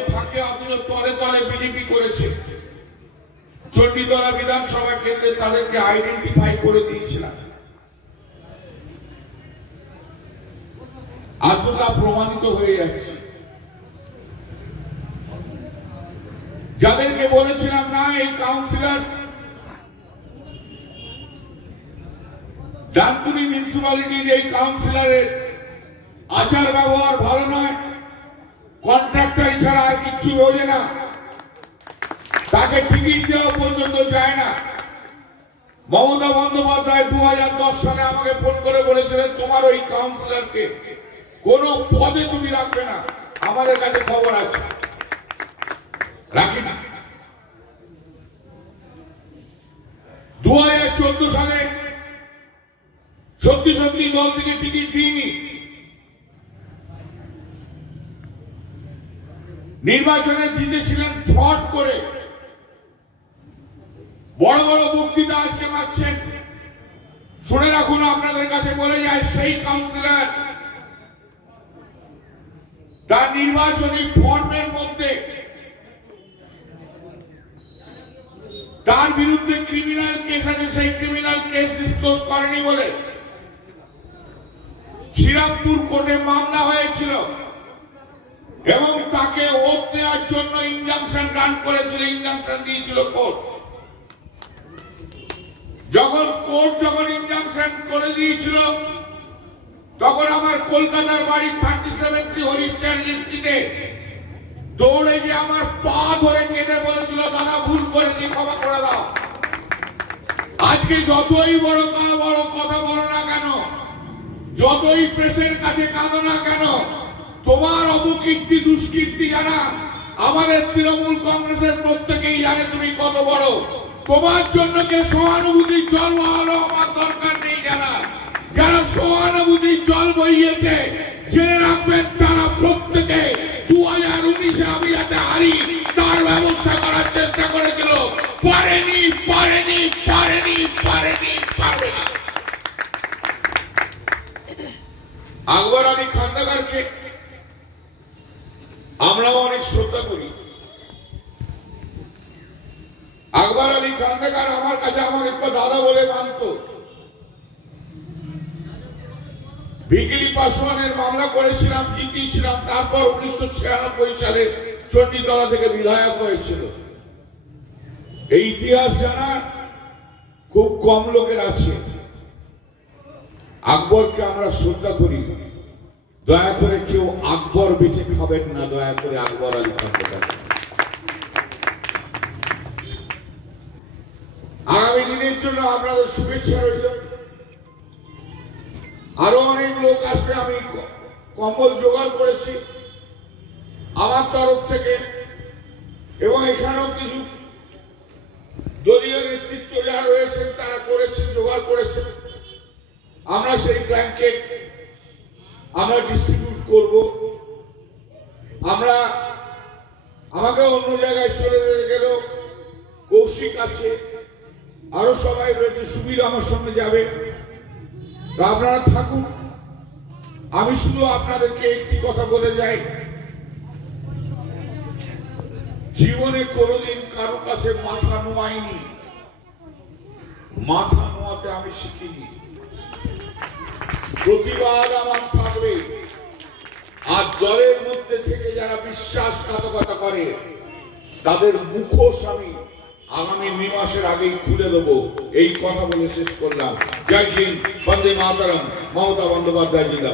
থাকে অথচ তলে তলে বিজেপি করেছে। চণ্ডীতলা বিধানসভা কেন্দ্রে তাদেরকে আইডেন্টিফাই করে দিয়েছিলাম, আজও তা প্রমাণিত হয়ে যাচ্ছে। যাদেরকে বলেছিলাম না এই কাউন্সিলর ডানকুনি মিউনিসিপ্যালিটির এই কাউন্সিলরের আচার ব্যবহার ভালো নয়, কন্ট্রাক্টর ছাড়া আর কিচ্ছু বোঝে না, তাকে টিকিট দেওয়া পর্যন্ত যায় না। মমতা বন্দ্যোপাধ্যায় 2010 সালে আমাকে ফোন করে বলেছিলেন তোমার ওই কাউন্সিলরকে কোনো পদে তুমি রাখবে না, আমাদের কাছে খবর আছে, রাখি না। 2014 সালে সত্যি সত্যি দল থেকে টিকিট দিইনি, নির্বাচনে জিতেছিলেন ফ্রড করে, বড় বড় বক্তৃতা আজকে পাচ্ছেন। শুনে রাখুন, আপনাদের কাছে বলে যায় সেই কাউন্সিলর তার নির্বাচনী ফর্মের মধ্যে তার বিরুদ্ধে ক্রিমিনাল কেস আছে, সেই ক্রিমিনাল কেস ডিসক্লোজ করেনি বলে শ্রীরামপুর কোর্টে মামলা হয়েছিল এবং তাকে ওত নেওয়ার জন্য ইনজাংশন গ্রান্ট করেছিল, ইনজাংশন দিয়েছিল কোর্ট। যখন ইনজাংশন করে দিয়েছিল তখন আমার কলকাতার বাড়ি 37C হরিশচন্দ্র স্ট্রিটে দৌড়ে যে আমার পা ধরে কেঁদে বলেছিল দাদা ভুল করেছি, ক্ষমা করে দাও। আজকে যতই বড় কথা বলো না কেন, যতই প্রেসের কাছে কাঁদো না কেন, তোমার অপকীর্তি দুষ্কীর্তি জানা আমাদের তৃণমূল কংগ্রেসের প্রত্যেকেই জানে তুমি কত বড়। তোমার জন্য কে সহানুভূতির জল বহালো আমার দরকার নেই, যারা সহানুভূতির জল বইয়েছে জেনে রাখবেন তারা প্রত্যেকে 2019-এ আমি যাতে হারি তার ব্যবস্থা করার চেষ্টা করেছিল, পারেনি। আকবর আলী খন্দকারকে আমরাও অনেক শ্রদ্ধা করি। আকবর আলী খন্দকার আমার কাছে আমাকে দাদা বলে মানত। ভিকিলি পাসওয়ানের মামলা করেছিলাম, জিতেছিলাম, তারপর 1996 সালে চণ্ডীতলা থেকে বিধায়ক হয়েছিল। এই ইতিহাস জানা খুব কম লোকের আছে। আকবরকে আমরা শ্রদ্ধা করি, দয়া করে কেউ আকবর বেঁচে খাবেন না, দয়া করে আকবর আলী খন্দকার। আগামী দিনের জন্য আপনাদের শুভেচ্ছা রইল। আরো অনেক লোক আসবে, আমি কম্বল জোগাড় করেছি আমার তরফ থেকে, এবং এখানেও কিছু দলীয় নেতৃত্ব যারা রয়েছেন তারা করেছেন, জোগাড় করেছেন। আমরা সেই ব্ল্যাঙ্কেট আমরা ডিস্ট্রিবিউট করব। আমাকে অন্য জায়গায় চলে গেল, কৌশিক আছে, আরো সবাই রয়েছে, সুবীর আমার সঙ্গে যাবে। আপনারা থাকুন। আমি শুধু আপনাদেরকে একটি কথা বলে যাই, জীবনে কোনোদিন কারো কাছে মাথা নোয়াইনি, মাথা নোয়াতে আমি শিখিনি। প্রতিবাদ আমার থাকবে। আর দলের মধ্যে থেকে যারা বিশ্বাসঘাতকতা করে তাদের মুখোশ আমি আগামী মে মাসের আগেই খুলে দেবো, এই কথা বলে শেষ করলাম। জয় হিন্দ, বন্দে মাতরম, মমতা বন্দ্যোপাধ্যায় জিন্দাবাদ।